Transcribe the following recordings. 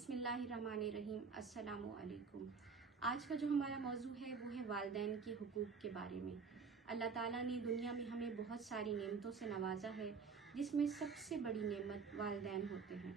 बिस्मिल्लाहिर्रहमानिर्रहीम। अस्सलामु अलैकुम। आज का जो हमारा मौजू है वो है वालिदैन के हुकूक के बारे में। अल्लाह ताला ने दुनिया में हमें बहुत सारी नेमतों से नवाजा है, जिसमें सबसे बड़ी नेमत वालिदैन होते हैं।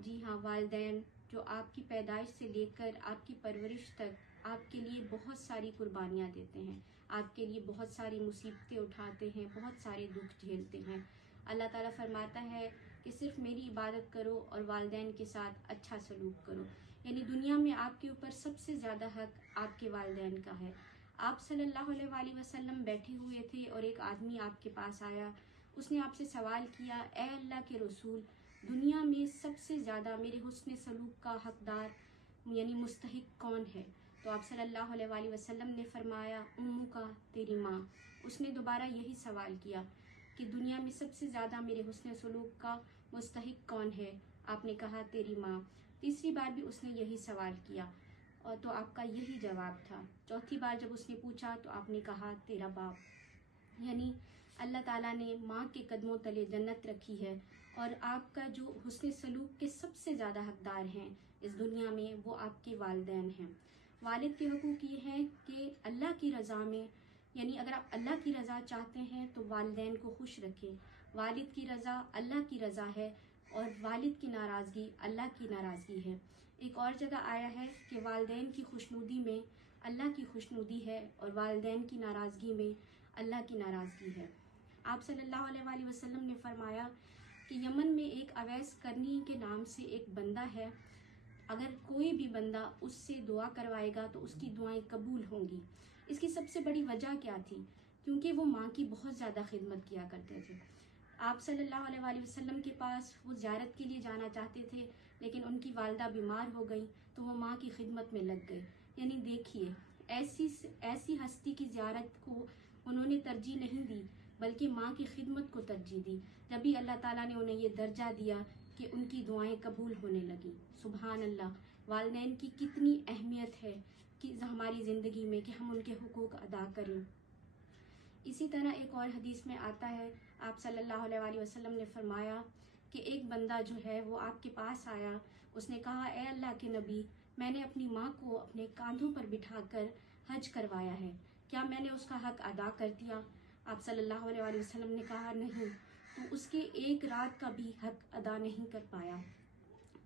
जी हाँ, वालिदैन जो आपकी पैदाइश से लेकर आपकी परवरिश तक आपके लिए बहुत सारी कुर्बानियाँ देते हैं, आपके लिए बहुत सारी मुसीबतें उठाते हैं, बहुत सारे दुख झेलते हैं। अल्लाह ताला फरमाता है कि सिर्फ मेरी इबादत करो और वालिदैन के साथ अच्छा सलूक करो। यानी दुनिया में आपके ऊपर सबसे ज़्यादा हक आपके वालिदैन का है। आप सल्लल्लाहु अलैहि वसल्लम बैठे हुए थे और एक आदमी आपके पास आया। उसने आपसे सवाल किया, ए अल्लाह के रसूल, दुनिया में सबसे ज़्यादा मेरे हुस्न सलूक का हकदार यानी मुस्तहिक कौन है? तो आप सल्लल्लाहु अलैहि वसल्लम ने फरमाया, उम्मू का, तेरी माँ। उसने दोबारा यही सवाल किया कि दुनिया में सबसे ज़्यादा मेरे हुस्न सलूक का मुस्तहिक कौन है? आपने कहा, तेरी माँ। तीसरी बार भी उसने यही सवाल किया और तो आपका यही जवाब था। चौथी बार जब उसने पूछा तो आपने कहा, तेरा बाप। यानी अल्लाह ताला ने माँ के कदमों तले जन्नत रखी है और आपका जो हुस्न सलूक के सबसे ज़्यादा हकदार हैं इस दुनिया में वो आपके वालिदैन हैं। वालिद के हुकूक ये हैं कि अल्लाह की रज़ा में, यानी अगर आप अल्लाह की रज़ा चाहते हैं तो वालिदैन को खुश रखें। वालिद की रज़ा अल्लाह की रज़ा है और वालिद की नाराज़गी अल्लाह की नाराज़गी है। एक और जगह आया है कि वालिदैन की खुशनुदी में अल्लाह की खुशनुदी है और वालिदैन की नाराज़गी में अल्लाह की नाराज़गी है। आप सल्लल्लाहु अलैहि वसल्लम ने फरमाया कि यमन में एक अवैस करनी के नाम से एक बंदा है, अगर कोई भी बंदा उससे दुआ करवाएगा तो उसकी दुआएं कबूल होंगी। इसकी सबसे बड़ी वजह क्या थी? क्योंकि वो माँ की बहुत ज़्यादा खिदमत किया करते थे। आप सल्लल्लाहु अलैहि वसल्लम के पास वो ज़ियारत के लिए जाना चाहते थे, लेकिन उनकी वालिदा बीमार हो गई तो वो माँ की खिदमत में लग गए। यानी देखिए, ऐसी हस्ती की ज़ियारत को उन्होंने तरजीह नहीं दी, बल्कि माँ की खिदमत को तरजीह दी। जब भी अल्लाह ताला ने उन्हें ये दर्जा दिया कि उनकी दुआएं कबूल होने लगी। सुभान अल्लाह, वालिदैन की कितनी अहमियत है कि हमारी ज़िंदगी में कि हम उनके हुकूक अदा करें। इसी तरह एक और हदीस में आता है, आप सल्लल्लाहु अलैहि वसल्लम ने फरमाया कि एक बंदा जो है वो आपके पास आया। उसने कहा, ए अल्लाह के नबी, मैंने अपनी माँ को अपने कांधों पर बिठाकर हज करवाया है, क्या मैंने उसका हक अदा कर दिया? आप सल्लल्लाहु अलैहि वसल्लम ने कहा, नहीं, तो उसके एक रात का भी हक अदा नहीं कर पाया।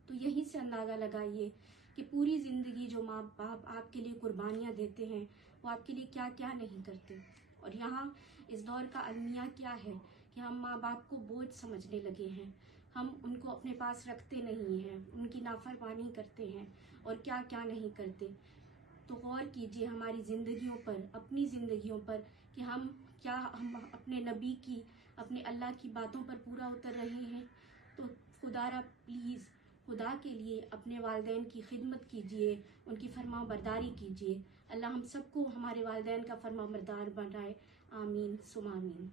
तो यहीं से अंदाज़ा लगाइए कि पूरी ज़िंदगी जो माँ बाप आपके लिए कुर्बानियाँ देते हैं वो आपके लिए क्या क्या नहीं करते। और यहाँ इस दौर का अलमिया क्या है कि हम माँ बाप को बोझ समझने लगे हैं, हम उनको अपने पास रखते नहीं हैं, उनकी नाफरमानी करते हैं और क्या क्या नहीं करते। तो गौर कीजिए हमारी ज़िंदगियों पर, अपनी ज़िंदगियों पर, कि हम अपने नबी की, अपने अल्लाह की बातों पर पूरा उतर रहे हैं। तो खुदारा प्लीज़, खुदा के लिए अपने वालिदैन की खिदमत कीजिए, उनकी फरमा बरदारी कीजिए। अल्लाह हम सबको हमारे वालिदैन का फरमा बरदार बनाए। आमीन सुम आमीन।